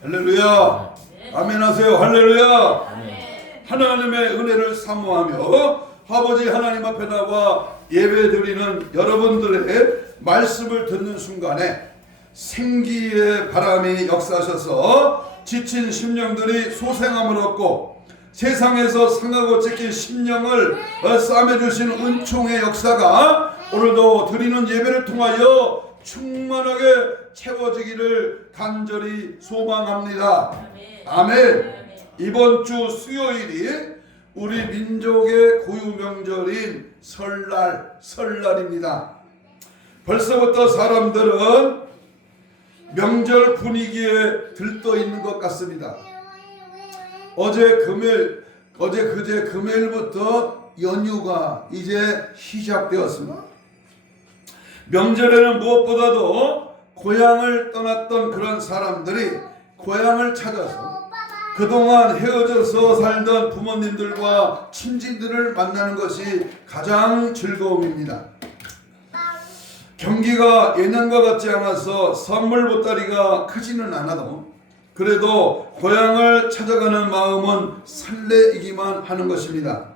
할렐루야. 아멘 하세요. 할렐루야. 아멘. 하나님의 은혜를 사모하며 아버지 하나님 앞에 나와 예배 드리는 여러분들의 말씀을 듣는 순간에 생기의 바람이 역사하셔서 지친 심령들이 소생함을 얻고 세상에서 상하고 찢긴 심령을 싸매주신 은총의 역사가 오늘도 드리는 예배를 통하여 충만하게 채워지기를 간절히 소망합니다. 아멘. 이번 주 수요일이 우리 민족의 고유 명절인 설날입니다. 벌써부터 사람들은 명절 분위기에 들떠 있는 것 같습니다. 어제 그제 금요일부터 연휴가 이제 시작되었습니다. 명절에는 무엇보다도 고향을 떠났던 그런 사람들이 고향을 찾아서 그동안 헤어져서 살던 부모님들과 친지들을 만나는 것이 가장 즐거움입니다. 경기가 예년과 같지 않아서 선물 보따리가 크지는 않아도 그래도 고향을 찾아가는 마음은 설레이기만 하는 것입니다.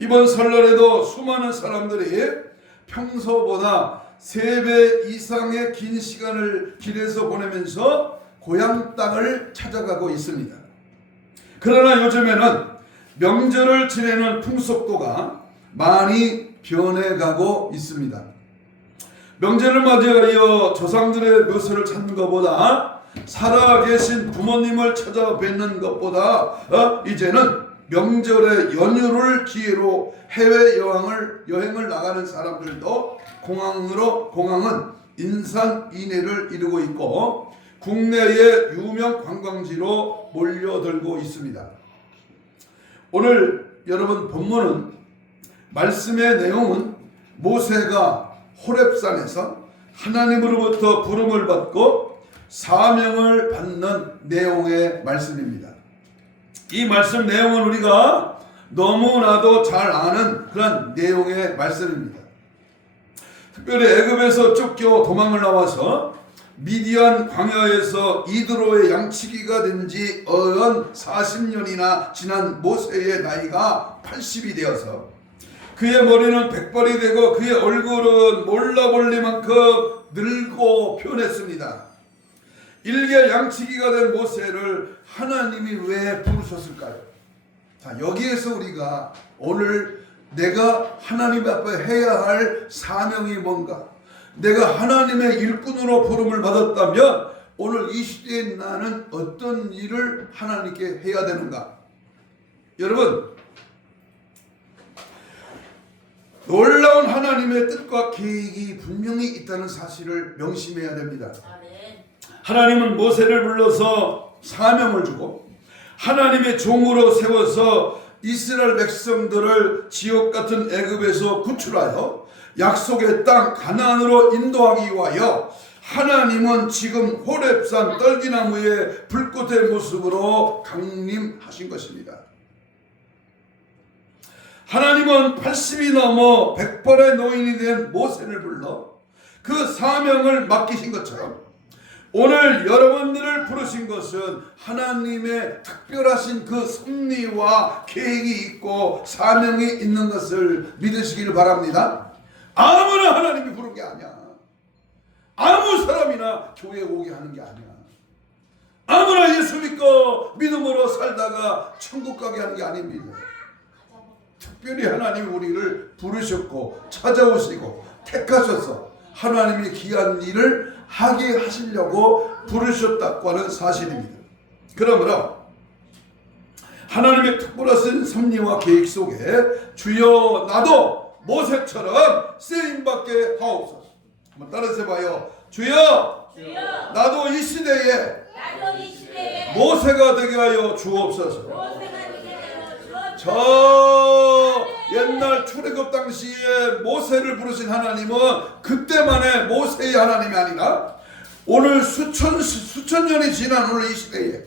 이번 설날에도 수많은 사람들이 평소보다 3배 이상의 긴 시간을 길에서 보내면서 고향 땅을 찾아가고 있습니다. 그러나 요즘에는 명절을 지내는 풍속도가 많이 변해가고 있습니다. 명절을 맞이하여 조상들의 묘소를 찾는 것보다 살아계신 부모님을 찾아뵙는 것보다 이제는 명절의 연휴를 기회로 해외 여행을 나가는 사람들도 공항은 인산인해를 이루고 있고 국내의 유명 관광지로 몰려들고 있습니다. 오늘 여러분 본문은 말씀의 내용은 모세가 호렙산에서 하나님으로부터 부름을 받고 사명을 받는 내용의 말씀입니다. 이 말씀 내용은 우리가 너무나도 잘 아는 그런 내용의 말씀입니다. 특별히 애굽에서 쫓겨 도망을 나와서 미디안 광야에서 이드로의 양치기가 된 지 40년이나 지난 모세의 나이가 80이 되어서 그의 머리는 백발이 되고 그의 얼굴은 몰라볼리만큼 늙고 변했습니다. 일개 양치기가 된 모세를 하나님이 왜 부르셨을까요? 자, 여기에서 우리가 오늘 내가 하나님 앞에 해야 할 사명이 뭔가, 내가 하나님의 일꾼으로 부름을 받았다면 오늘 이 시대에 나는 어떤 일을 하나님께 해야 되는가? 여러분, 놀라운 하나님의 뜻과 계획이 분명히 있다는 사실을 명심해야 됩니다. 하나님은 모세를 불러서 사명을 주고 하나님의 종으로 세워서 이스라엘 백성들을 지옥 같은 애굽에서 구출하여 약속의 땅 가나안으로 인도하기 위하여 하나님은 지금 호렙산 떨기나무의 불꽃의 모습으로 강림하신 것입니다. 하나님은 80이 넘어 백발의 노인이 된 모세를 불러 그 사명을 맡기신 것처럼 오늘 여러분들을 부르신 것은 하나님의 특별하신 그 섭리와 계획이 있고 사명이 있는 것을 믿으시기를 바랍니다. 아무나 하나님이 부른 게 아니야. 아무 사람이나 교회에 오게 하는 게 아니야. 아무나 예수 믿고 믿음으로 살다가 천국 가게 하는 게 아닙니다. 특별히 하나님이 우리를 부르셨고 찾아오시고 택하셔서 하나님이 귀한 일을 하게 하시려고 부르셨다고 하는 사실입니다. 그러므로 하나님의 특별하신 섭리와 계획 속에 주여 나도 모세처럼 쓰임받게 하옵소서. 한번 따라서 해봐요. 주여 나도 이 시대에 모세가 되게 하여 주옵소서. 저 옛날 출애굽 당시에 모세를 부르신 하나님은 그때만의 모세의 하나님이 아니라 오늘 수천 년이 지난 오늘 이 시대에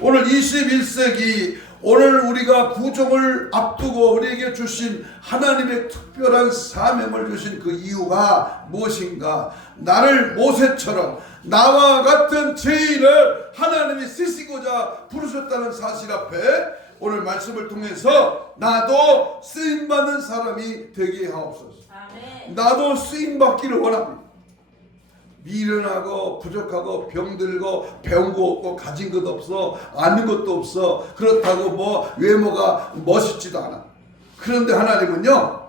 오늘 21세기 오늘 우리가 구종을 앞두고 우리에게 주신 하나님의 특별한 사명을 주신 그 이유가 무엇인가? 나를 모세처럼 나와 같은 죄인을 하나님이 모세가 부르셨다는 사실 앞에 오늘 말씀을 통해서 나도 쓰임받는 사람이 되게 하옵소서. 아멘. 나도 쓰임받기를 원합니다. 미련하고 부족하고 병들고 배운 거 없고 가진 것도 없어 아는 것도 없어 그렇다고 뭐 외모가 멋있지도 않아. 그런데 하나님은요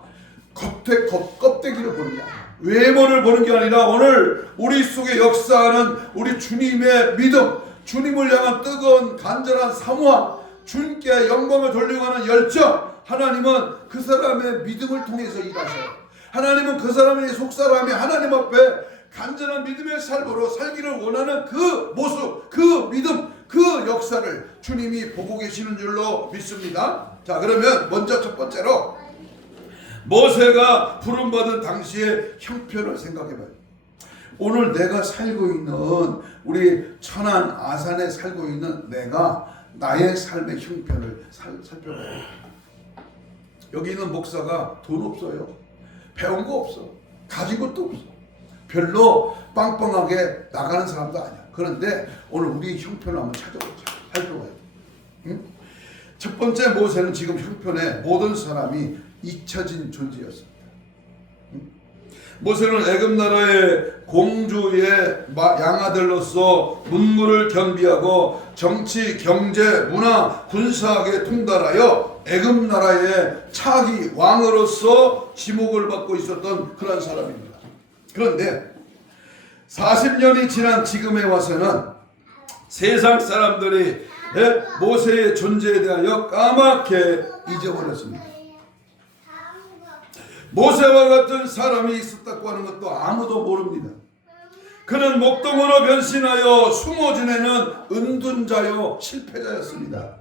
껍데기를 보는 게 아니야. 외모를 보는 게 아니라 오늘 우리 속에 역사하는 우리 주님의 믿음, 주님을 향한 뜨거운 간절한 사모함, 주님께 영광을 돌리고 하는 열정, 하나님은 그 사람의 믿음을 통해서 일하셔요. 하나님은 그 사람의 속사람이 하나님 앞에 간절한 믿음의 삶으로 살기를 원하는 그 모습, 그 믿음, 그 역사를 주님이 보고 계시는 줄로 믿습니다. 자, 그러면 먼저 첫 번째로 모세가 부름받은 당시의 형편을 생각해봐요. 오늘 내가 살고 있는 우리 천안 아산에 살고 있는 내가 나의 삶의 형편을 살펴봐요. 여기 있는 목사가 돈 없어요. 배운 거 없어. 가진 것도 없어. 별로 빵빵하게 나가는 사람도 아니야. 그런데 오늘 우리 형편을 한번 찾아보자. 살펴봐요. 응? 첫 번째 모세는 지금 형편에 모든 사람이 잊혀진 존재였습니다. 모세는 애굽 나라의 공주의 양아들로서 문물을 겸비하고 정치, 경제, 문화, 군사학에 통달하여 애굽 나라의 차기 왕으로서 지목을 받고 있었던 그런 사람입니다. 그런데 40년이 지난 지금에 와서는 세상 사람들이 모세의 존재에 대하여 까맣게 잊어버렸습니다. 모세와 같은 사람이 있었다고 하는 것도 아무도 모릅니다. 그는 목동으로 변신하여 숨어 지내는 은둔자요 실패자였습니다.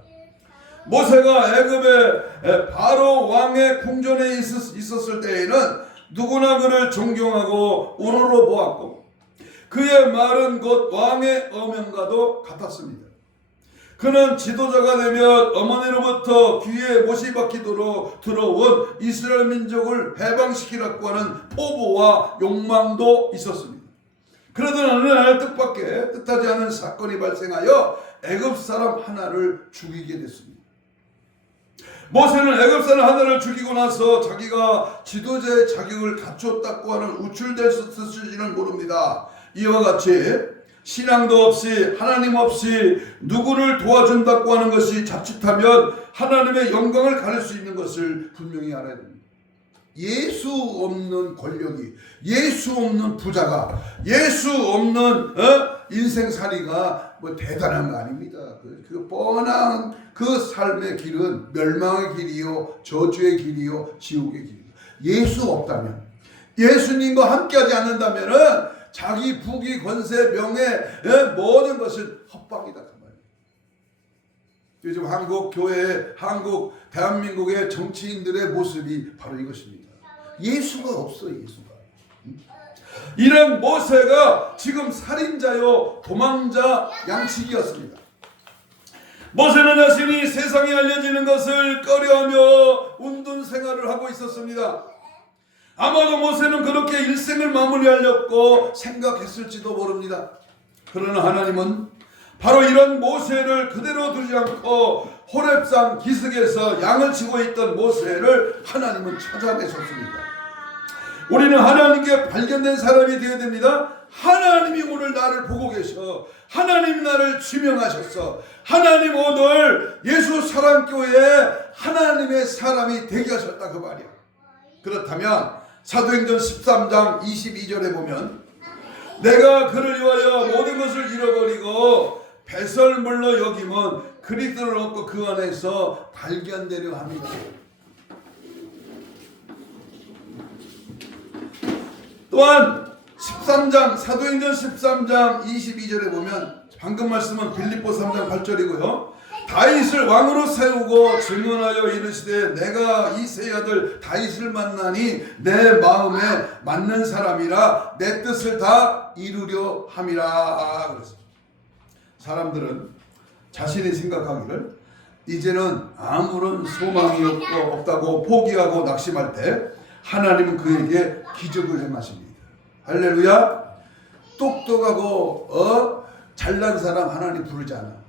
모세가 애굽의 바로 왕의 궁전에 있었을 때에는 누구나 그를 존경하고 우러러 보았고 그의 말은 곧 왕의 어명과도 같았습니다. 그는 지도자가 되면 어머니로부터 귀에 못이 박히도록 들어온 이스라엘 민족을 해방시키라고 하는 포부와 욕망도 있었습니다. 그러던 어느 날 뜻하지 않은 사건이 발생하여 애굽 사람 하나를 죽이게 됐습니다. 모세는 애굽 사람 하나를 죽이고 나서 자기가 지도자의 자격을 갖췄다고 하는 우쭐댔을지는 모릅니다. 이와 같이 신앙도 없이 하나님 없이 누구를 도와준다고 하는 것이 자칫하면 하나님의 영광을 가릴 수 있는 것을 분명히 알아야 됩니다. 예수 없는 권력이, 예수 없는 부자가, 예수 없는 인생살이가 뭐 대단한 거 아닙니다. 그 뻔한 그 삶의 길은 멸망의 길이요, 저주의 길이요, 지옥의 길이요. 예수 없다면, 예수님과 함께하지 않는다면은 자기 부귀, 권세, 명예, 모든 것은 헛방이다 그 말이에요. 요즘 한국 교회, 한국 대한민국의 정치인들의 모습이 바로 이것입니다. 예수가 없어, 예수가. 이런 모세가 지금 살인자요, 도망자 양식이었습니다. 모세는 여전히 세상에 알려지는 것을 꺼려하며 운둔 생활을 하고 있었습니다. 아마도 모세는 그렇게 일생을 마무리하려고 생각했을지도 모릅니다. 그러나 하나님은 바로 이런 모세를 그대로 두지 않고 호렙산 기슭에서 양을 치고 있던 모세를 하나님은 찾아내셨습니다. 우리는 하나님께 발견된 사람이 되어야 됩니다. 하나님이 오늘 나를 보고 계셔. 하나님 나를 지명하셨어. 하나님 오늘 예수 사랑교회에 하나님의 사람이 되게 하셨다 그 말이야. 그렇다면 사도행전 13장 22절에 보면 내가 그를 위하여 모든 것을 잃어버리고 배설물로 여김은 그리스도를 얻고 그 안에서 발견되려 합니다. 또한 13장 사도행전 13장 22절에 보면 방금 말씀은 빌립보 3장 8절이고요. 다윗을 왕으로 세우고 증언하여 이르시되 내가 이새의 아들 다윗을 만나니 내 마음에 맞는 사람이라 내 뜻을 다 이루려 함이라. 그랬어요. 사람들은 자신이 생각하기를 이제는 아무런 소망이 없다고 포기하고 낙심할 때 하나님은 그에게 기적을 행하십니다. 할렐루야. 똑똑하고 잘난 사람 하나님 부르지 않아.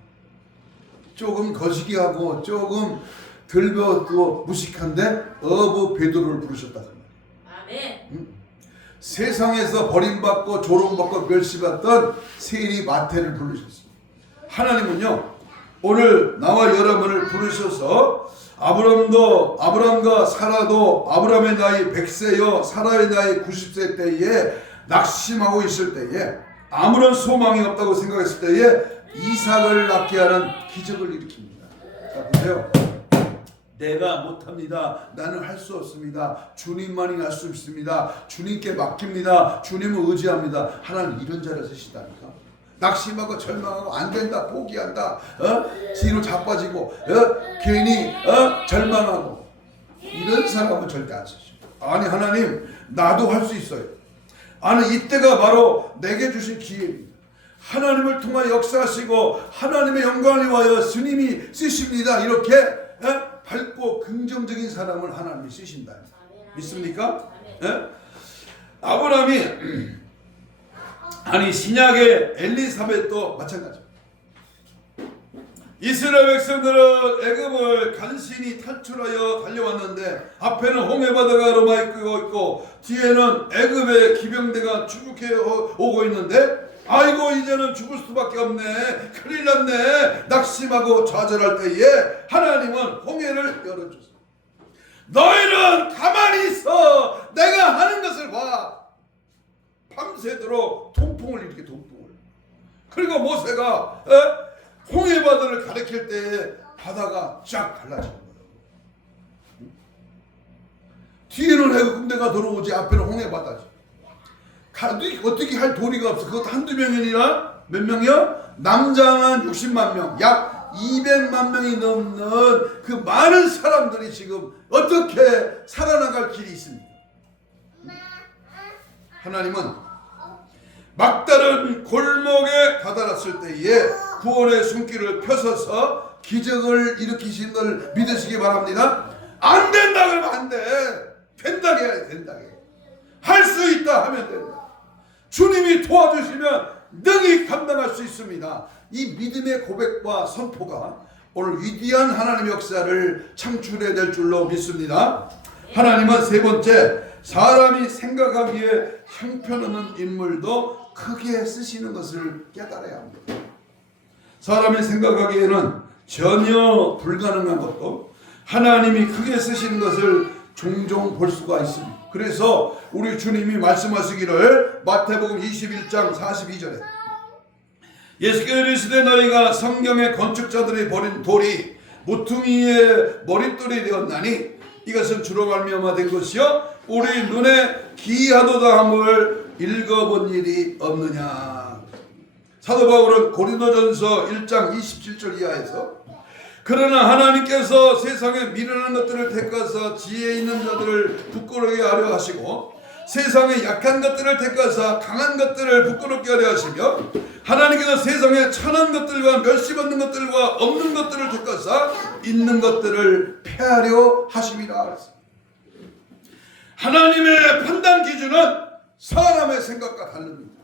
조금 거시기하고 조금 덜 배웠고 무식한데 어부 베드로를 부르셨다. 아멘. 세상에서 버림받고 조롱받고 멸시받던 세리 마태를 부르셨습니다. 하나님은요 오늘 나와 여러분을 부르셔서 아브람과 사라도 아브람의 나이 100세여 사라의 나이 90세 때에 낙심하고 있을 때에 아무런 소망이 없다고 생각했을 때에 이삭을 낳게 하는 기적을 일으킵니다. 자 보세요. 내가 못합니다. 나는 할 수 없습니다. 주님만이 할 수 있습니다. 주님께 맡깁니다. 주님을 의지합니다. 하나님 이런 자를 쓰시다니까. 낙심하고 절망하고 안 된다 포기한다 뒤로 자빠지고 괜히 절망하고 이런 사람은 절대 안 쓰시죠. 아니 하나님 나도 할 수 있어요. 아니 이때가 바로 내게 주신 기회입니다. 하나님을 통하 역사하시고 하나님의 영광을 위하여 스님이 쓰십니다. 이렇게 밝고 긍정적인 사람을 하나님이 쓰신다. 믿습니까? 아브라함이 아니 신약의 엘리사벳도 마찬가지. 이스라엘 백성들은 애굽을 간신히 탈출하여 달려왔는데 앞에는 홍해바다가 로마이고 있고 뒤에는 애굽의 기병대가 추격해 오고 있는데 아이고 이제는 죽을 수밖에 없네 큰일 났네 낙심하고 좌절할 때에 하나님은 홍해를 열어주세요. 너희는 가만히 있어 내가 하는 것을 봐. 밤새도록 통풍을 일으켜 통풍을. 그리고 모세가 홍해바다를 가리킬 때에 바다가 쫙 갈라지는 거예요. 뒤에는 애굽 군대가 들어오지 앞에는 홍해바다지. 어떻게 할 도리가 없어. 그것도 한두 명이 아니라 몇 명이요? 남자만 60만 명, 약 200만 명이 넘는 그 많은 사람들이 지금 어떻게 살아나갈 길이 있습니까? 하나님은 막다른 골목에 다다랐을 때에 구원의 손길을 펴서서 기적을 일으키신 걸 믿으시기 바랍니다. 안 된다 그러면 안 돼. 된다게 해야 돼. 된다게. 할 수 있다 하면 된다. 주님이 도와주시면 능히 감당할 수 있습니다. 이 믿음의 고백과 선포가 오늘 위대한 하나님의 역사를 창출해낼 줄로 믿습니다. 하나님은 세 번째 사람이 생각하기에 형편없는 인물도 크게 쓰시는 것을 깨달아야 합니다. 사람이 생각하기에는 전혀 불가능한 것도 하나님이 크게 쓰시는 것을 종종 볼 수가 있습니다. 그래서 우리 주님이 말씀하시기를 마태복음 21장 42절에 예수께서 이르시되 너희가 성경의 건축자들이 버린 돌이 모퉁이의 머릿돌이 되었나니 이것은 주로 말미암아 된 것이요 우리 눈에 기이하도다 함을 읽어본 일이 없느냐. 사도 바울은 고린도전서 1장 27절 이하에서 그러나 하나님께서 세상에 미련한 것들을 택하사 지혜 있는 자들을 부끄럽게 하려 하시고 세상에 약한 것들을 택하사 강한 것들을 부끄럽게 하려 하시며 하나님께서 세상에 천한 것들과 멸시받는 것들과 없는 것들을 택하사 있는 것들을 폐하려 하심이라. 하나님의 판단 기준은 사람의 생각과 다릅니다.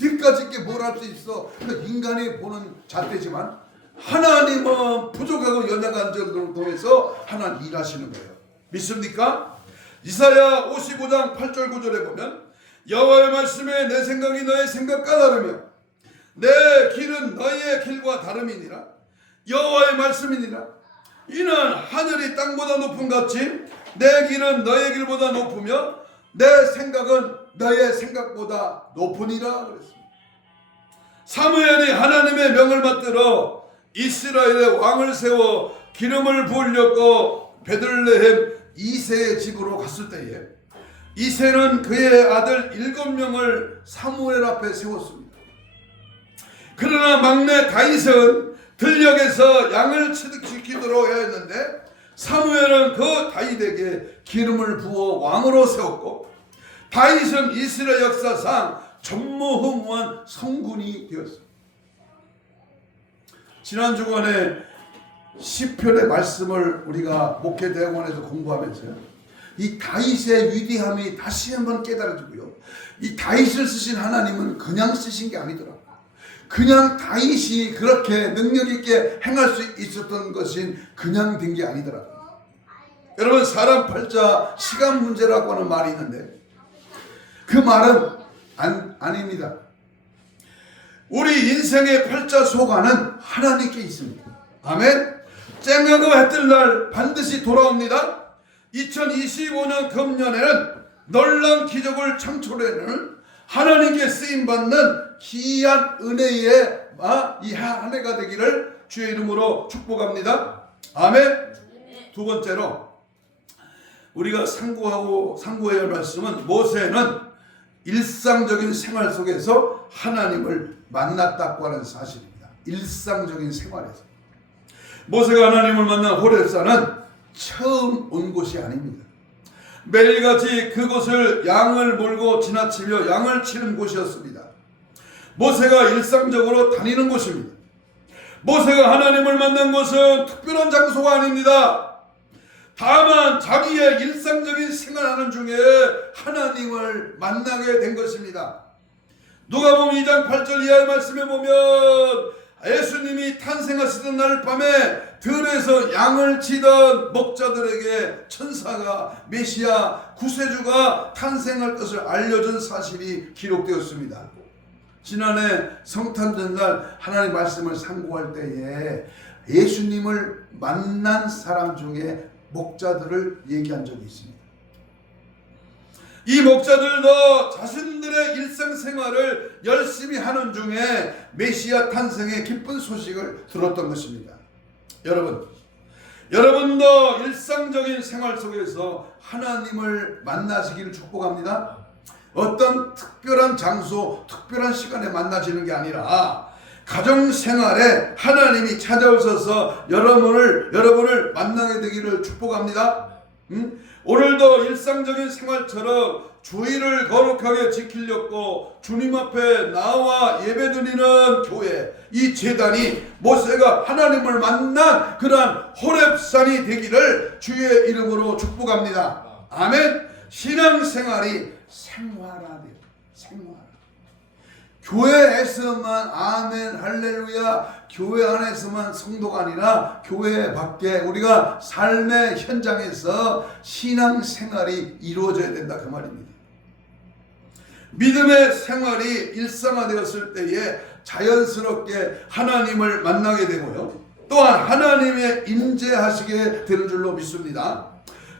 니까지 있게 뭘 할 수 있어. 인간이 보는 잣대지만 하나님은 부족하고 연약한 자들을 통해서 하나님 일하시는 거예요. 믿습니까? 이사야 55장 8절 9절에 보면 여호와의 말씀에 내 생각이 너의 생각과 다르며 내 길은 너희의 길과 다름이니라. 여호와의 말씀이니라. 이는 하늘이 땅보다 높음 같이 내 길은 너의 길보다 높으며 내 생각은 너의 생각보다 높으니라 그랬습니다. 사무엘이 하나님의 명을 받들어 이스라엘의 왕을 세워 기름을 부으려고 베들레헴 이새의 집으로 갔을 때에 이새는 그의 아들 7명을 사무엘 앞에 세웠습니다. 그러나 막내 다윗은 들녘에서 양을 취득시키도록 해야 했는데 사무엘은 그 다윗에게 기름을 부어 왕으로 세웠고 다윗은 이스라엘 역사상 전무후무한 성군이 되었습니다. 지난 주간에 시편의 말씀을 우리가 목회대학원에서 공부하면서요, 이 다윗의 위대함이 다시 한번 깨달아지고요, 이 다윗을 쓰신 하나님은 그냥 쓰신 게 아니더라고요. 그냥 다윗이 그렇게 능력 있게 행할 수 있었던 것인 그냥 된 게 아니더라고요. 여러분, 사람 팔자 시간 문제라고 하는 말이 있는데 그 말은 아닙니다. 우리 인생의 팔자 소관은 하나님께 있습니다. 아멘. 쨍하고 해뜰 날 반드시 돌아옵니다. 2025년 금년에는 놀라운 기적을 창출해내는 하나님께 쓰임받는 귀한 은혜의 이 한 해가 되기를 주의 이름으로 축복합니다. 아멘. 두 번째로 우리가 상고해야 할 말씀은 모세는 일상적인 생활 속에서 하나님을 만났다고 하는 사실입니다. 일상적인 생활에서 모세가 하나님을 만난 호렙산은 처음 온 곳이 아닙니다. 매일같이 그곳을 양을 몰고 지나치며 양을 치는 곳이었습니다. 모세가 일상적으로 다니는 곳입니다. 모세가 하나님을 만난 곳은 특별한 장소가 아닙니다. 다만 자기의 일상적인 생활하는 중에 하나님을 만나게 된 것입니다. 누가복음 2장 8절 이하의 말씀에 보면 예수님이 탄생하시던 날 밤에 들에서 양을 치던 목자들에게 천사가 메시아 구세주가 탄생할 것을 알려준 사실이 기록되었습니다. 지난해 성탄 전날 하나님 말씀을 상고할 때에 예수님을 만난 사람 중에 목자들을 얘기한 적이 있습니다. 이 목자들도 자신들의 일상생활을 열심히 하는 중에 메시아 탄생의 기쁜 소식을 들었던 것입니다. 여러분도 일상적인 생활 속에서 하나님을 만나시기를 축복합니다. 어떤 특별한 장소, 특별한 시간에 만나시는 게 아니라 가정생활에 하나님이 찾아오셔서 여러분을 만나게 되기를 축복합니다. 오늘도 일상적인 생활처럼 주일을 거룩하게 지키려고 주님 앞에 나와 예배드리는 교회, 이 제단이 모세가 하나님을 만난 그러한 호렙산이 되기를 주의 이름으로 축복합니다. 아멘. 신앙생활이 생활화돼요. 생활화. 교회에서만 아멘 할렐루야, 교회 안에서만 성도가 아니라 교회 밖에 우리가 삶의 현장에서 신앙생활이 이루어져야 된다, 그 말입니다. 믿음의 생활이 일상화되었을 때에 자연스럽게 하나님을 만나게 되고요, 또한 하나님의 임재하시게 되는 줄로 믿습니다.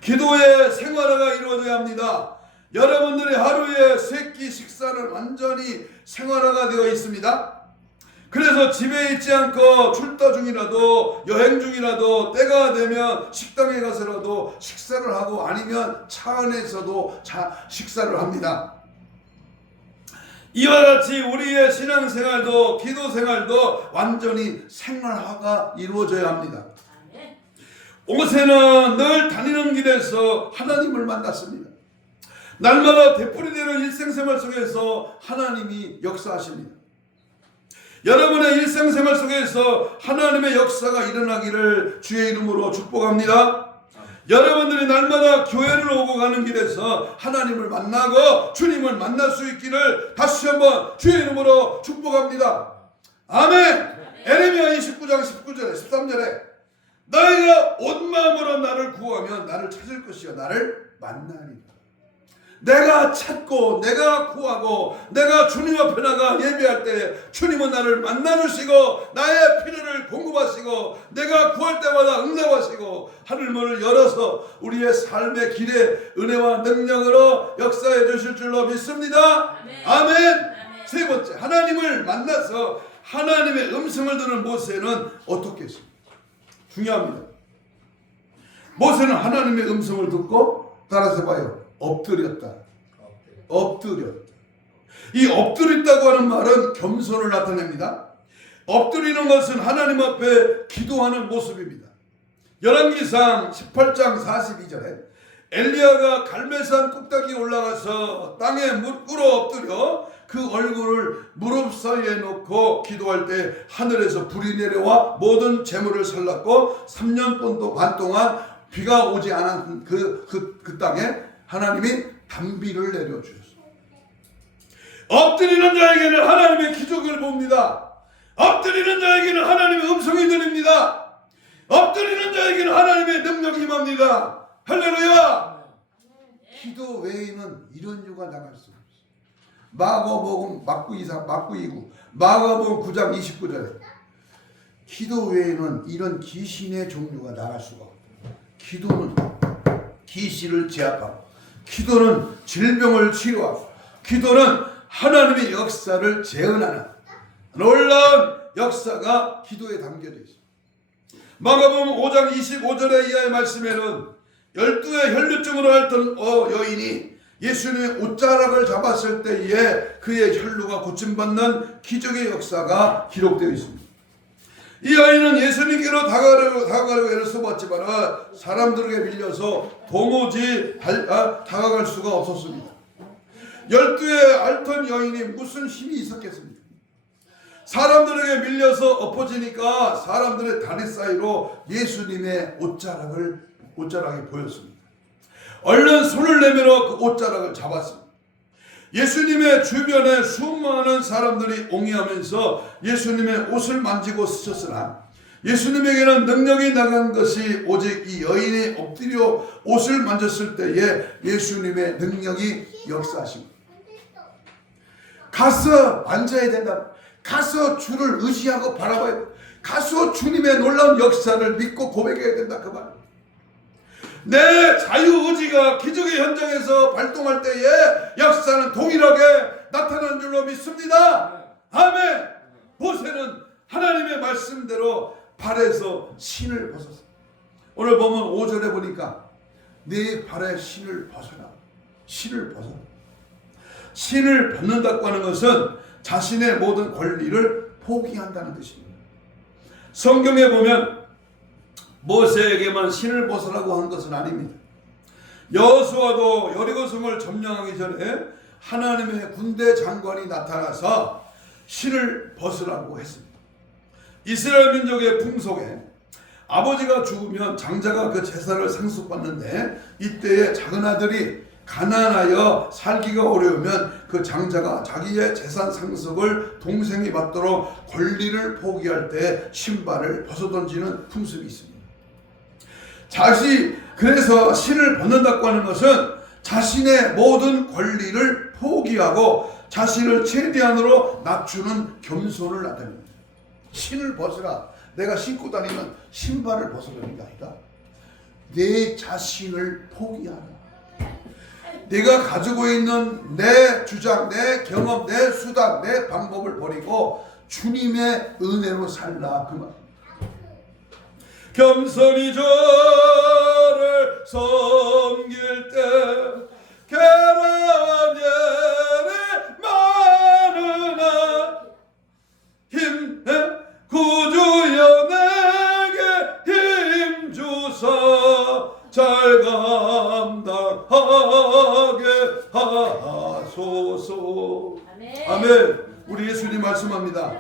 기도의 생활화가 이루어져야 합니다. 여러분들의 하루에 세 끼 식사는 완전히 생활화가 되어 있습니다. 그래서 집에 있지 않고 출타 중이라도 여행 중이라도 때가 되면 식당에 가서라도 식사를 하고 아니면 차 안에서도 식사를 합니다. 이와 같이 우리의 신앙생활도 기도생활도 완전히 생활화가 이루어져야 합니다. 모세는 늘 다니는 길에서 하나님을 만났습니다. 날마다 되풀이되는 일생생활 속에서 하나님이 역사하십니다. 여러분의 일생생활 속에서 하나님의 역사가 일어나기를 주의 이름으로 축복합니다. 여러분들이 날마다 교회를 오고 가는 길에서 하나님을 만나고 주님을 만날 수 있기를 다시 한번 주의 이름으로 축복합니다. 아멘. 에레미야 29장 19절에 13절에 너희가 온 마음으로 나를 구하면 나를 찾을 것이요 나를 만나리라. 내가 찾고 내가 구하고 내가 주님 앞에 나가 예배할 때 주님은 나를 만나주시고 나의 필요를 공급하시고 내가 구할 때마다 응답하시고 하늘문을 열어서 우리의 삶의 길에 은혜와 능력으로 역사해 주실 줄로 믿습니다. 아멘. 세 번째, 하나님을 만나서 하나님의 음성을 듣는 모세는 어떻게 했습니까? 중요합니다. 모세는 하나님의 음성을 듣고 따라서 봐요. 엎드렸다. 이 엎드렸다고 하는 말은 겸손을 나타냅니다. 엎드리는 것은 하나님 앞에 기도하는 모습입니다. 열왕기상 18장 42절에 엘리야가 갈멜산 꼭대기에 올라가서 땅에 꿇어 엎드려 그 얼굴을 무릎 사이에 놓고 기도할 때 하늘에서 불이 내려와 모든 재물을 살랐고 3년 반 동안 비가 오지 않은 그 땅에 하나님이 단비를 내려주셨어요. 엎드리는 자에게는 하나님의 기적을 봅니다. 엎드리는 자에게는 하나님의 음성이 들립니다. 엎드리는 자에게는 하나님의 능력이 임합니다. 할렐루야. 기도 외에는 이런 유가 나갈 수 없어요. 마가복음 막구 마가복음 9장 29절에 기도 외에는 이런 귀신의 종류가 나갈 수가 없어요. 기도는 귀신을 제압하고, 기도는 질병을 치료하고, 기도는 하나님의 역사를 재현하는 놀라운 역사가 기도에 담겨져 있습니다. 마가복음 5장 25절의 이하의 말씀에는 12의 혈루증으로 앓던 여인이 예수님의 옷자락을 잡았을 때에 그의 혈루가 고침받는 기적의 역사가 기록되어 있습니다. 이 아이는 예수님께로 다가가려고 애를 써봤지만 사람들에게 밀려서 도무지 다가갈 수가 없었습니다. 12의 앓던 여인이 무슨 힘이 있었겠습니까? 사람들에게 밀려서 엎어지니까 사람들의 다리 사이로 예수님의 옷자락이 보였습니다. 얼른 손을 내밀어 그 옷자락을 잡았습니다. 예수님의 주변에 수많은 사람들이 옹이하면서 예수님의 옷을 만지고 스쳤으나 예수님에게는 능력이 나간 것이 오직 이 여인이 엎드려 옷을 만졌을 때에 예수님의 능력이 역사하십니다. 가서 앉아야 된다. 가서 주를 의지하고 바라봐야 된다. 가서 주님의 놀라운 역사를 믿고 고백해야 된다. 그 말. 내 자유의지가 기적의 현장에서 발동할 때에 역사는 동일하게 나타나는 줄로 믿습니다. 아멘. 모세는 하나님의 말씀대로 발에서 신을 벗었어요. 오늘 보면 5절에 보니까 네 발에 신을 벗어라. 신을 벗어라. 신을 벗는다고 하는 것은 자신의 모든 권리를 포기한다는 뜻입니다. 성경에 보면 모세에게만 신을 벗으라고 한 것은 아닙니다. 여호수아도 여리고성을 점령하기 전에 하나님의 군대 장관이 나타나서 신을 벗으라고 했습니다. 이스라엘 민족의 풍속에 아버지가 죽으면 장자가 그 제사를 상속받는데 이때에 작은 아들이 가난하여 살기가 어려우면 그 장자가 자기의 재산 상속을 동생이 받도록 권리를 포기할 때 신발을 벗어던지는 풍습이 있습니다. 그래서 신을 벗는다고 하는 것은 자신의 모든 권리를 포기하고 자신을 최대한으로 낮추는 겸손을 나타냅니다. 신을 벗으라. 내가 신고 다니는 신발을 벗으라는 게 아니라 내 자신을 포기하라. 내가 가지고 있는 내 주장, 내 경험, 내 수단, 내 방법을 버리고 주님의 은혜로 살라. 그 말. 겸손히 저를 섬길 때 괴로운 예를 많으나 구주여 내게 힘주사 잘 감당하게 하소서. 아멘. 우리 예수님 말씀합니다.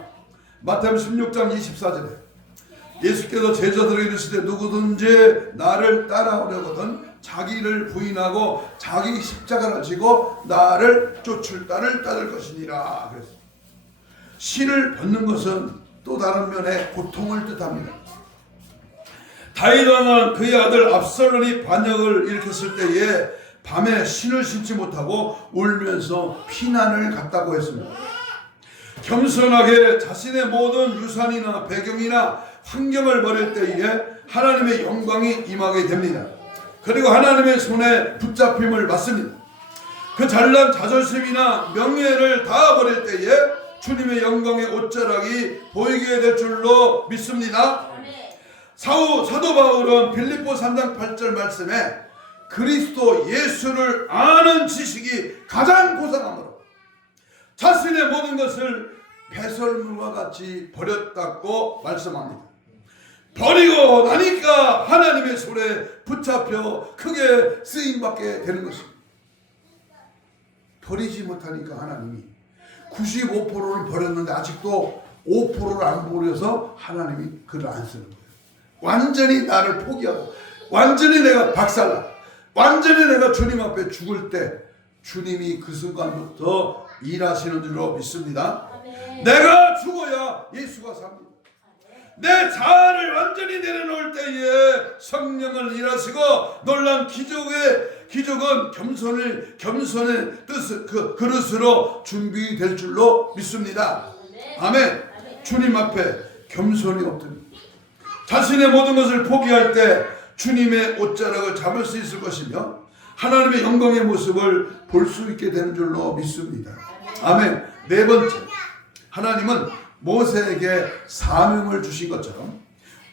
마태복음 16장 24절에 예수께서 제자들에게 이르시되 누구든지 나를 따라오려거든 자기를 부인하고 자기 십자가를 지고 나를 따를 것이니라. 그래서 신을 벗는 것은 또 다른 면의 고통을 뜻합니다. 다윗 왕은 그의 아들 압살롬이 반역을 일으켰을 때에 밤에 신을 신지 못하고 울면서 피난을 갔다고 했습니다. 겸손하게 자신의 모든 유산이나 배경이나 환경을 버릴 때에 하나님의 영광이 임하게 됩니다. 그리고 하나님의 손에 붙잡힘을 받습니다. 그 잘난 자존심이나 명예를 다 버릴 때에 주님의 영광의 옷자락이 보이게 될 줄로 믿습니다. 사도 바울은 빌립보 3장 8절 말씀에 그리스도 예수를 아는 지식이 가장 고상함으로 자신의 모든 것을 배설물과 같이 버렸다고 말씀합니다. 버리고 나니까 하나님의 손에 붙잡혀 크게 쓰임받게 되는 것입니다. 버리지 못하니까 하나님이 95%를 버렸는데 아직도 5%를 안 버려서 하나님이 그를 안 쓰는 거예요. 완전히 나를 포기하고 완전히 내가 박살나 완전히 내가 주님 앞에 죽을 때 주님이 그 순간부터 일하시는 줄로 믿습니다. 내가 죽어야 예수가 삽니다. 내 자아를 완전히 내려놓을 때에 성령을 일하시고 놀란 기적은 겸손의 뜻 그릇으로 준비될 줄로 믿습니다. 아멘. 주님 앞에 겸손이 없더니 자신의 모든 것을 포기할 때 주님의 옷자락을 잡을 수 있을 것이며 하나님의 영광의 모습을 볼 수 있게 되는 줄로 믿습니다. 아멘. 네 번째, 하나님은 모세에게 사명을 주신 것처럼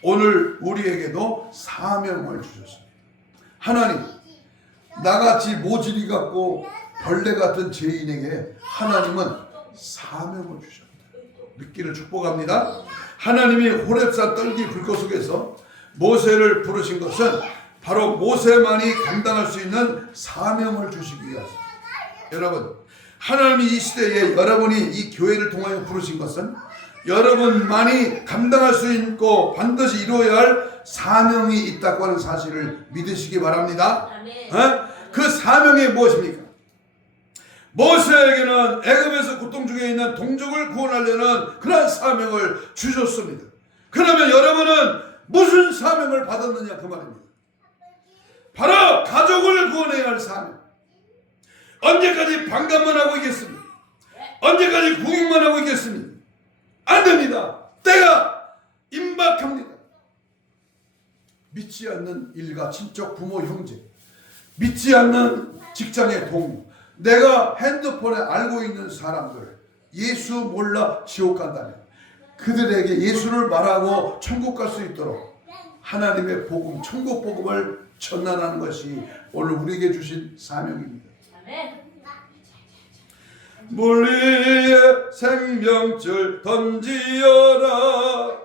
오늘 우리에게도 사명을 주셨습니다. 하나님, 나같이 모질이 같고 벌레 같은 죄인에게 하나님은 사명을 주셨다. 믿기를 축복합니다. 하나님이 호렙산 떨기 불꽃 속에서 모세를 부르신 것은 바로 모세만이 감당할 수 있는 사명을 주시기 위하십니다. 여러분, 하나님이 이 시대에 여러분이 이 교회를 통하여 부르신 것은 여러분만이 감당할 수 있고 반드시 이루어야 할 사명이 있다고 하는 사실을 믿으시기 바랍니다. 그 사명이 무엇입니까? 모세에게는 애굽에서 고통 중에 있는 동족을 구원하려는 그런 사명을 주셨습니다. 그러면 여러분은 무슨 사명을 받았느냐 그 말입니다. 바로 가족을 구원해야 할 사명. 언제까지 반감만 하고 있겠습니까? 언제까지 구경만 하고 있겠습니까? 안 됩니다. 때가 임박합니다. 믿지 않는 일가, 친척, 부모, 형제, 믿지 않는 직장의 동료, 내가 핸드폰에 알고 있는 사람들, 예수 몰라 지옥 간다면 그들에게 예수를 말하고 천국 갈 수 있도록 하나님의 복음, 천국 복음을 전환하는 것이 오늘 우리에게 주신 사명입니다. 물리의 생명줄 던지어라.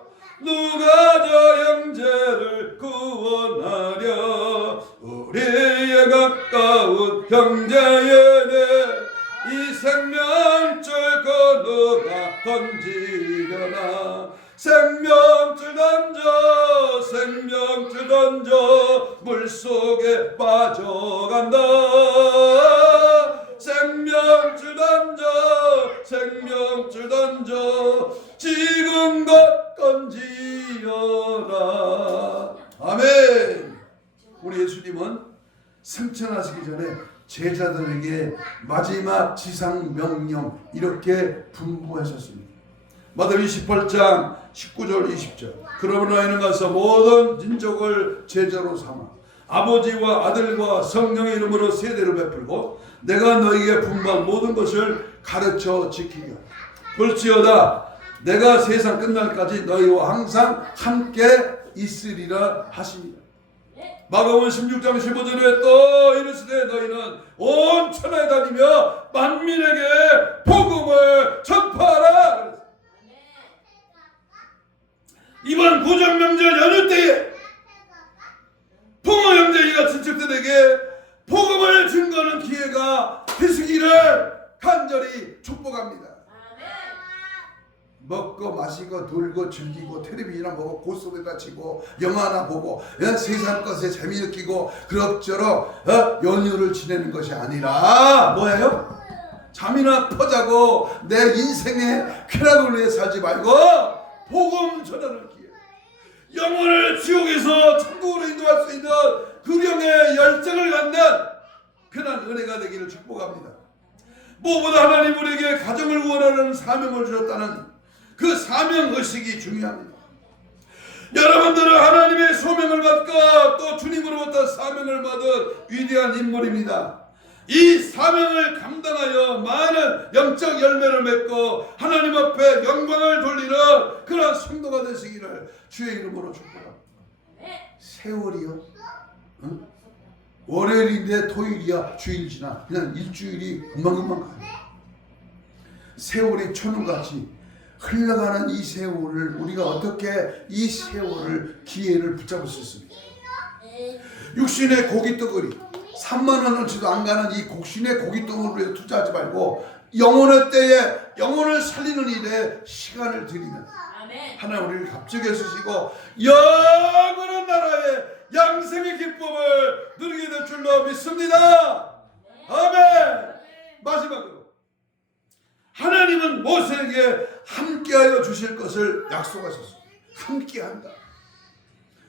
누가 저 형제를 구원하려. 우리의 가까운 형제에게 이 생명줄 건너가 던지려나. 생명줄 던져 물속에 빠져간다. 생명줄 던져 지금껏 건지어라. 아멘. 우리 예수님은 승천하시기 전에 제자들에게 마지막 지상 명령 이렇게 분부하셨습니다. 마태복음 28장 19절 20절. 그러므로 너희는 가서 모든 민족을 제자로 삼아 아버지와 아들과 성령의 이름으로 세례를 베풀고 내가 너희에게 분부한 모든 것을 가르쳐 지키게 하라. 볼지어다 내가 세상 끝날까지 너희와 항상 함께 있으리라 하십니다. 마가복음 16장 15절에 또 이르시되 너희는 온 천하에 다니며 만민에게 복음을 전파하라. 이번 구정명절 연휴 때에 부모 형제이가 친척들에게 복음을 증거하는 기회가 되시기를 간절히 축복합니다. 먹고 마시고 놀고 즐기고 텔레비전이나 보고 고속에다 치고 영화나 보고 세상 것에 재미 느끼고 그럭저럭 연휴를 지내는 것이 아니라 뭐예요? 잠이나 퍼자고 내 인생의 쾌락을 위해 살지 말고 복음 전하는 기회, 영혼을 지옥에서 천국으로 인도할 수 있는 그령의 열정을 갖는 그런 은혜가 되기를 축복합니다. 무엇보다 하나님 우리에게 가정을 구원하는 사명을 주셨다는 그 사명의식이 중요합니다. 여러분들은 하나님의 소명을 받고 또 주님으로부터 사명을 받은 위대한 인물입니다. 이 사명을 감당하여 많은 영적 열매를 맺고 하나님 앞에 영광을 돌리는 그런 성도가 되시기를 주의 이름으로 축복합니다. 세월이요? 응? 월요일인데 토요일이야 주일 지나 그냥 일주일이 금방금방 가요. 세월이 천운같이 흘러가는 이 세월을 우리가 어떻게 이 세월을 기회를 붙잡을 수 있습니까? 육신의 고깃덩어리 3만 원어치도 안 가는 이 곡신의 고깃덩어리에 투자하지 말고 영혼의 때에 영혼을 살리는 일에 시간을 들이면 하나님 우리를 갑자기 쓰시고 영원한 나라의 양생의 기쁨을 누리게 될 줄로 믿습니다. 아멘. 마지막으로 하나님은 모세에게 함께하여 주실 것을 약속하셨습니다. 함께한다.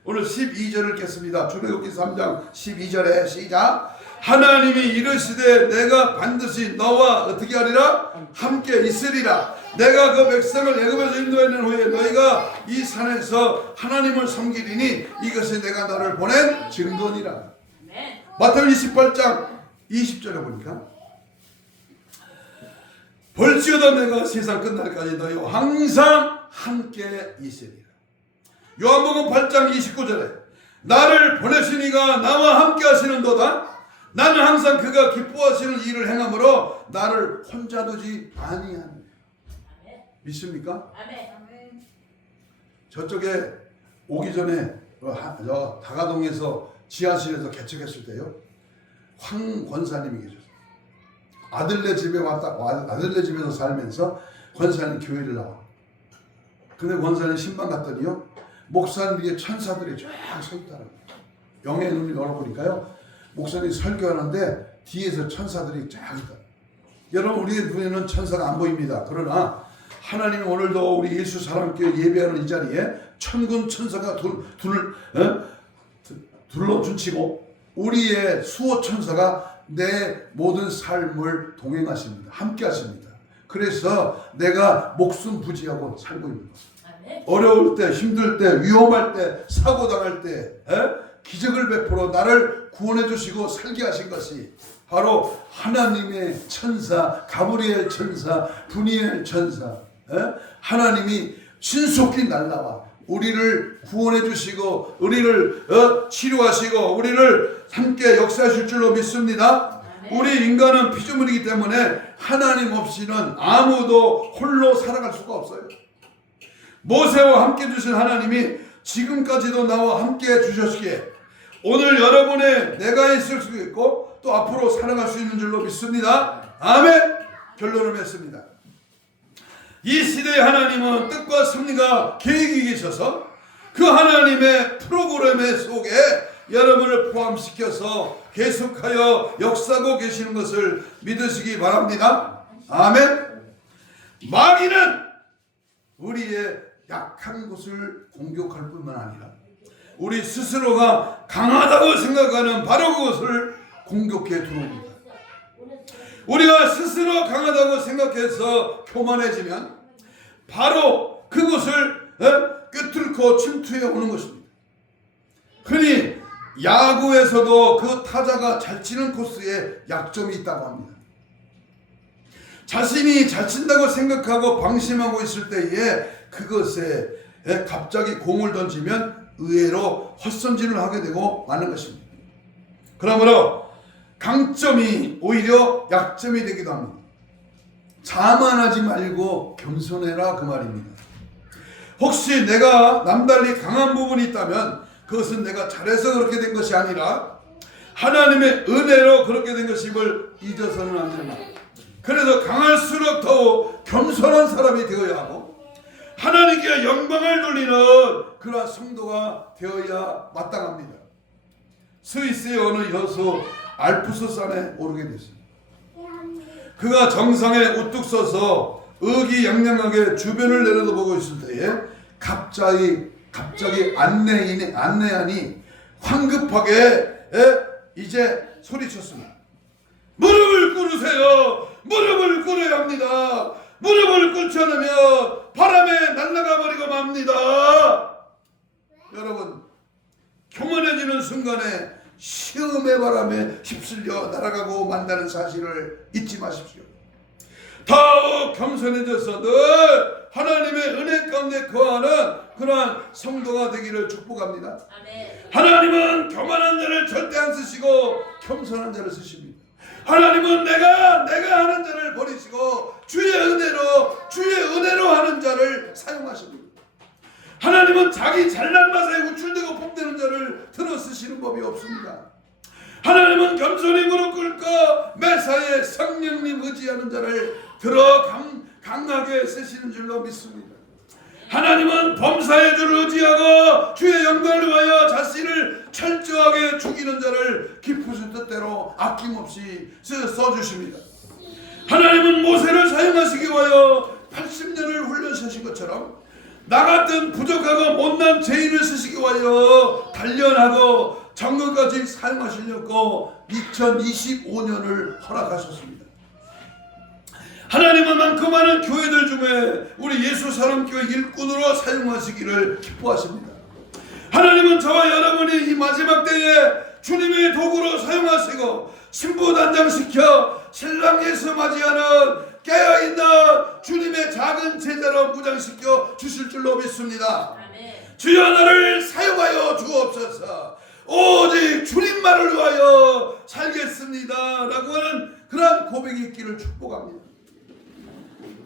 오늘 12절을 읽겠습니다. 출애굽기 3장 12절에 시작. 하나님이 이르시되 내가 반드시 너와 어떻게 하리라? 함께 있으리라. 내가 그 백성을 애굽에서 인도하는 후에 너희가 이 산에서 하나님을 섬기리니 이것이 내가 너를 보낸 증거니라. 마태복음 28장 20절에 보니까 볼지어다 내가 세상 끝날까지 너희와 항상 함께 있으리라. 요한복음 8장 29절에 나를 보내신 이가 나와 함께 하시는도다. 나는 항상 그가 기뻐하시는 일을 행함으로 나를 혼자 두지 아니하노라. 믿습니까? 저쪽에 오기 전에 저 다가동에서 지하실에서 개척했을 때요, 황 권사님이 계셨어요. 아들네 집에 아들네 집에서 살면서 권사님 교회를 나와. 근데 권사님 신방 갔더니요, 목사님 위에 천사들이 쫙 서 있다는 거예요. 영의 눈이 열어보니까요, 목사님이 설교하는데 뒤에서 천사들이 쫙 있다. 여러분, 우리 눈에는 천사가 안 보입니다. 그러나 하나님이 오늘도 우리 예수 사랑교회 예배하는 이 자리에 천군 천사가 둘러준치고 우리의 수호 천사가 내 모든 삶을 동행하십니다. 함께 하십니다. 그래서 내가 목숨 부지하고 살고 있는 것입니다. 어려울 때, 힘들 때, 위험할 때, 사고 당할 때 기적을 베풀어 나를 구원해 주시고 살게 하신 것이 바로 하나님의 천사, 가브리엘 천사, 브니엘 천사, 하나님이 신속히 날라와 우리를 구원해 주시고 우리를 치료하시고 우리를 함께 역사하실 줄로 믿습니다. 우리 인간은 피조물이기 때문에 하나님 없이는 아무도 홀로 살아갈 수가 없어요. 모세와 함께 주신 하나님이 지금까지도 나와 함께 해주셨기에 오늘 여러분의 내가 있을 수 있고 또 앞으로 살아갈 수 있는 줄로 믿습니다. 아멘. 결론을 맺습니다. 이 시대의 하나님은 뜻과 섭리가 계획이 계셔서 그 하나님의 프로그램 속에 여러분을 포함시켜서 계속하여 역사하고 계시는 것을 믿으시기 바랍니다. 아멘. 마귀는 우리의 약한 곳을 공격할 뿐만 아니라 우리 스스로가 강하다고 생각하는 바로 그것을 공격해 들어옵니다. 우리가 스스로 강하다고 생각해서 교만해지면 바로 그것을 꿰뚫고 침투해 오는 것입니다. 흔히 야구에서도 그 타자가 잘 치는 코스에 약점이 있다고 합니다. 자신이 잘 친다고 생각하고 방심하고 있을 때에 그것에 갑자기 공을 던지면 의외로 헛선진을 하게 되고 마는 것입니다. 그러므로 강점이 오히려 약점이 되기도 합니다. 자만하지 말고 겸손해라 그 말입니다. 혹시 내가 남달리 강한 부분이 있다면 그것은 내가 잘해서 그렇게 된 것이 아니라 하나님의 은혜로 그렇게 된 것임을 잊어서는 안 됩니다. 그래서 강할수록 더욱 겸손한 사람이 되어야 하고 하나님께 영광을 돌리는 그러한 성도가 되어야 마땅합니다. 스위스의 어느 여수 알프스 산에 오르게 됐습니다. 그가 정상에 우뚝 서서 의기양양하게 주변을 내려다보고 있을 때에 갑자기 안내안이 황급하게 이제 소리쳤습니다. 무릎을 꿇으세요. 무릎을 꿇어야 합니다. 무릎을 꿇지 않으면 바람에 날아가 버리고 맙니다. 여러분, 교만해지는 순간에 시험의 바람에 휩쓸려 날아가고 만다는 사실을 잊지 마십시오. 더욱 겸손해져서 늘 하나님의 은혜 가운데 거하는 그러한 성도가 되기를 축복합니다. 아멘. 하나님은 교만한 자를 절대 안 쓰시고 겸손한 자를 쓰십니다. 하나님은 내가 하는 자를 버리시고 주의 은혜로 하는 자를 사용하십니다. 하나님은 자기 잘난 맛에 우쭐대고 폼대는 자를 들어 쓰시는 법이 없습니다. 하나님은 겸손히 무릎 꿇고 매사에 성령님 의지하는 자를 들어 강하게 쓰시는 줄로 믿습니다. 하나님은 범사의 주를 의지하고 주의 영광을 위하여 자신을 철저하게 죽이는 자를 깊으신 뜻대로 아낌없이 써주십니다. 하나님은 모세를 사용하시기 위하여 80년을 훈련시킨 것처럼 나 같은 부족하고 못난 죄인을 쓰시기 위하여 단련하고 정금까지 사용하시려고 2025년을 허락하셨습니다. 하나님은 많고 많은 교회들 중에 우리 예수사람교회 일꾼으로 사용하시기를 기뻐하십니다. 하나님은 저와 여러분이 이 마지막 때에 주님의 도구로 사용하시고 신부단장시켜 신랑 예수 맞이하는 깨어있는 주님의 작은 제자로 무장시켜 주실 줄로 믿습니다. 주여 나를 사용하여 주옵소서. 오직 주님만을 위하여 살겠습니다 라고 하는 그러한 고백이 있기를 축복합니다.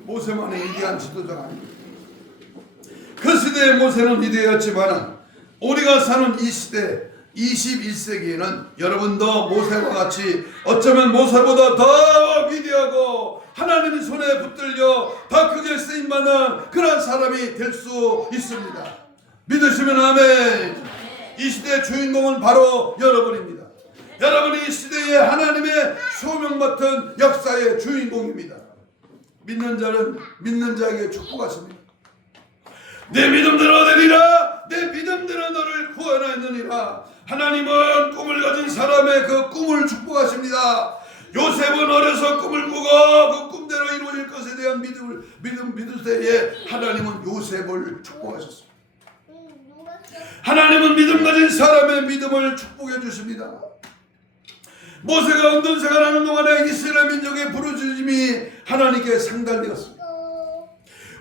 모세만의 위대한 지도자가 아닙니다. 그 시대의 모세는 위대했지만 우리가 사는 이 시대 21세기에는 여러분도 모세와 같이 어쩌면 모세보다 더 위대하고 하나님의 손에 붙들려 더 크게 쓰임받는 그런 사람이 될 수 있습니다. 믿으시면 아멘. 이 시대의 주인공은 바로 여러분입니다. 여러분이 이 시대에 하나님의 소명 맡은 역사의 주인공입니다. 믿는 자는 믿는 자에게 축복하십니다. 내 믿음대로 되리라. 내 믿음대로 너를 구원하였느니라. 하나님은 꿈을 가진 사람의 그 꿈을 축복하십니다. 요셉은 어려서 꿈을 꾸고 그 꿈대로 이루어질 것에 대한 믿을 때에 하나님은 요셉을 축복하셨습니다. 하나님은 믿음 가진 사람의 믿음을 축복해 주십니다. 모세가 언둔 생활하는 동안에 이스라엘 민족의 부르짖음이 하나님께 상달되었습니다.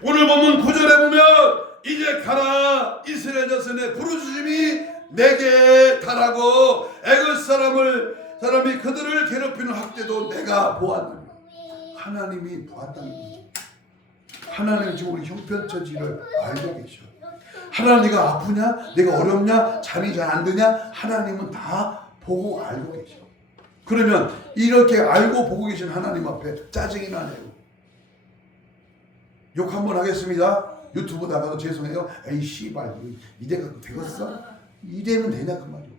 오늘 보면 9절에 보면 이제 가라 이스라엘 자손의 부르짖음이 내게 달하고 애굽 사람이 그들을 괴롭히는 학대도 내가 보았느니라. 하나님이 보았다는 거죠. 하나님이 지금 우리 형편처지를 알고 계셔. 하나님 네가 아프냐? 내가 어렵냐? 잠이 잘 안 드냐? 하나님은 다 보고 알고 계셔. 그러면 이렇게 알고 보고 계신 하나님 앞에 짜증이 나네요. 욕 한번 하겠습니다. 유튜브 나가도 죄송해요. 에이 씨발 이대가 되겠어? 이대면 되냐 그 말이에요.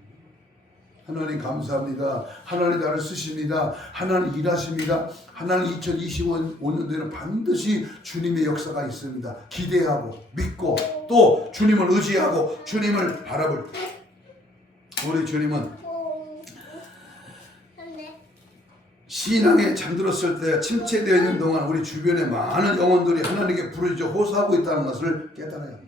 하나님 감사합니다. 하나님 나를 쓰십니다. 하나님 일하십니다. 하나님 2025년도에는 반드시 주님의 역사가 있습니다. 기대하고 믿고 또 주님을 의지하고 주님을 바라볼 때 우리 주님은 신앙에 잠들었을 때 침체되어 있는 동안 우리 주변에 많은 영혼들이 하나님께 부르짖어 호소하고 있다는 것을 깨달아야 합니다.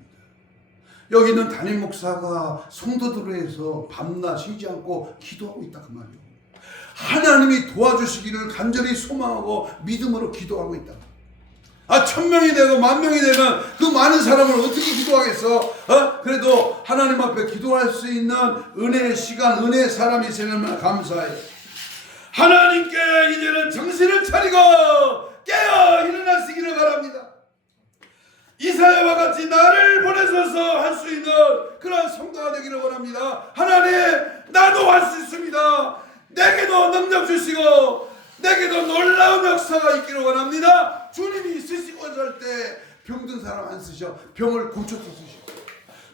여기 있는 담임 목사가 성도들을 위해서 밤낮 쉬지 않고 기도하고 있다 그 말이에요. 하나님이 도와주시기를 간절히 소망하고 믿음으로 기도하고 있다. 1000명이 되고 10,000명이 되면 그 많은 사람을 어떻게 기도하겠어? 그래도 하나님 앞에 기도할 수 있는 은혜의 시간, 은혜의 사람이 있으면 감사해요. 하나님께 이제는 정신을 차리고 깨어 일어나시기를 바랍니다. 이사야와 같이 나를 보내셔서 할 수 있는 그런 성도가 되기를 원합니다. 하나님 나도 할 수 있습니다. 내게도 능력 주시고 내게도 놀라운 역사가 있기를 원합니다. 주님이 쓰시고 할 때 병든 사람 안 쓰셔. 병을 고쳐서 쓰셔.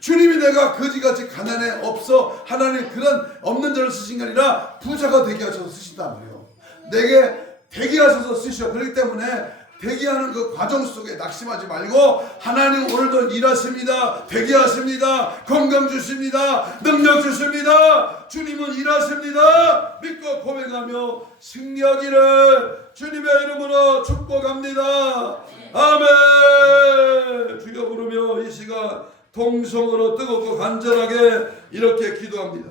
주님이 내가 거지같이 가난해 없어 하나님 그런 없는 자를 쓰신 게 아니라 부자가 되게 하셔서 쓰신단 말이에요. 내게 되게 하셔서 쓰셔. 그렇기 때문에 대기하는 그 과정 속에 낙심하지 말고 하나님 오늘도 일하십니다. 대기하십니다. 건강 주십니다. 능력 주십니다. 주님은 일하십니다. 믿고 고백하며 승리하기를 주님의 이름으로 축복합니다. 아멘. 주여 부르며 이 시간 통성으로 뜨겁고 간절하게 이렇게 기도합니다.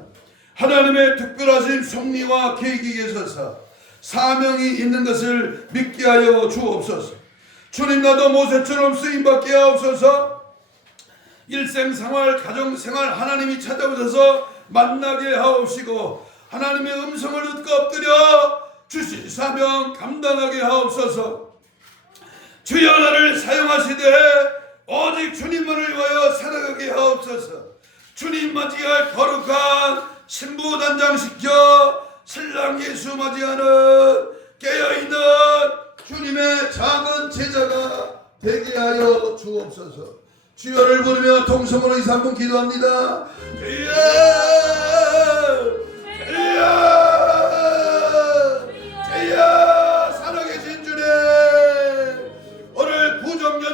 하나님의 특별하신 섭리와 계획이 계셔서 사명이 있는 것을 믿게 하여 주옵소서. 주님 나도 모세처럼 쓰임받게 하옵소서. 일생생활 가정생활 하나님이 찾아오셔서 만나게 하옵시고 하나님의 음성을 듣고 엎드려 주신 사명 감당하게 하옵소서. 주여 나를 사용하시되 오직 주님만을 위하여 살아가게 하옵소서. 주님 맞이할 거룩한 신부 단장시켜 신랑 예수 맞이하는 깨어있는 주님의 작은 제자가 되게 하여 주옵소서. 주여를 부르며 통성으로 2-3분 기도합니다. 주여 주여 주여 살아계신 주님 오늘 구정년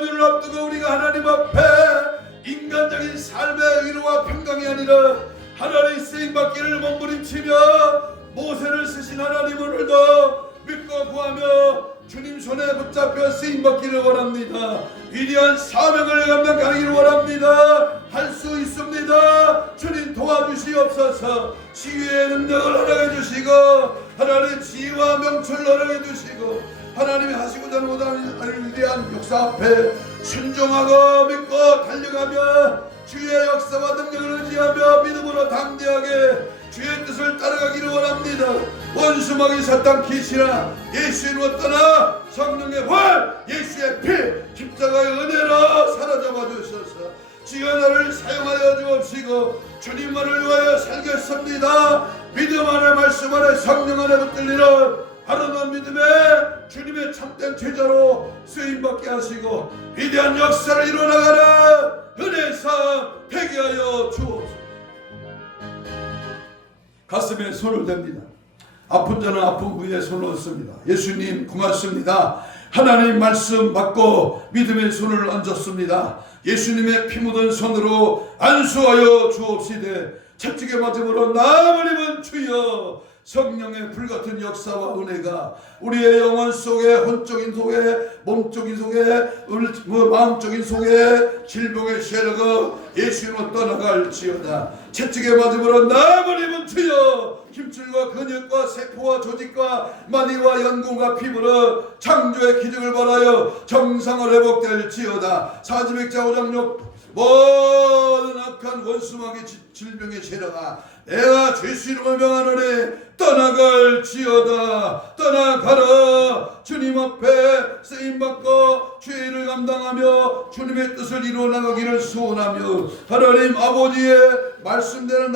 안정과 평강이 아니라 하나님의 쓰임받기를 몸부림치며 모세를 쓰신 하나님, 오늘도 믿고 구하며 주님 손에 붙잡혀 쓰임받기를 원합니다. 위대한 사명을 감당하기를 원합니다. 할 수 있습니다. 주님 도와주시옵소서. 지휘의 능력을 허락해 주시고 하나님의 지혜와 명철을 허락해 주시고 하나님이 하시고자 하는 위대한 역사 앞에 순종하고 믿고 달려가며 주의 역사와 능력을 의지하며 믿음으로 담대하게 주의 뜻을 따라가기를 원합니다. 원수마귀 사탄 귀신아 예수의 이름으로 떠나 성령의 활 예수의 피 십자가의 은혜로 사라져봐 주셔서 주여 나를 사용하여 주옵시고 주님만을 위하여 살겠습니다. 믿음 안에 말씀 안에 성령 안에 붙들리는 하루는 믿음에 주님의 참된 제자로 쓰임받게 하시고 위대한 역사를 이루어나가는 은혜의 삶 되게 하여 주옵소서. 가슴에 손을 댑니다. 아픈 자는 아픈 부위에 손을 얹습니다. 예수님 고맙습니다. 하나님 말씀 받고 믿음의 손을 얹었습니다. 예수님의 피 묻은 손으로 안수하여 주옵시되 채찍에 맞음으로 나아버리면 주여 성령의 불같은 역사와 은혜가 우리의 영혼 속에 혼적인 속에 몸적인 속에 마음적인 속에 질병의 세력을 예수로 떠나갈지어다. 채찍에 맞음으로 나아버리면 주여 힘줄과 근육과 세포와 조직과 마디와 연골과 피부로 창조의 기적을 벌하여 정상을 회복될지어다. 사지백자 오장육 모든 악한 원수마귀 질병의 세력아 내가 예수 이름을 명하노니 떠나갈지어다. 떠나가라. 주님 앞에 쓰임받고 죄를 감당하며 주님의 뜻을 이루어나가기를 소원하며 하나님 아버지의 말씀대로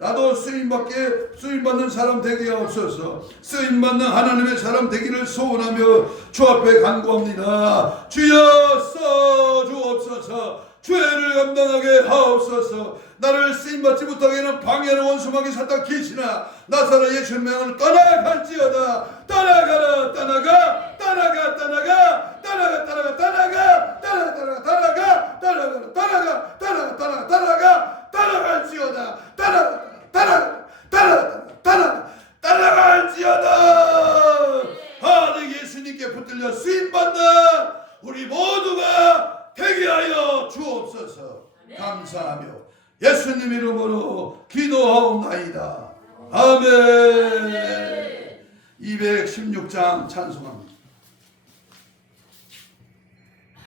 나도 쓰임받는 사람 되게 하옵소서. 쓰임받는 하나님의 사람 되기를 소원하며 주 앞에 간구합니다. 주여 써주옵소서. 죄를 감당하게 하옵소서. 나를 쓰임받지 못하게 하는 방해하는 원수마귀 사탄 귀신아 나사렛 예수 명을 떠나갈지어다. 떠나가라. 떠나가 떠나가 떠나가 떠나가 떠나가 떠나가 떠나가 떠나가 떠나가 떠나가 떠나가 떠나가 떠나가 떠나갈지어다. 떠나가 떠나가 떠나가 떠나가 떠나갈지어다. 하나님 예수님께 붙들려 쓰임받는 우리 모두가 되게 하여 주옵소서. 감사하며 예수님 이름으로 기도하옵나이다. 아멘. 216장 찬송합니다.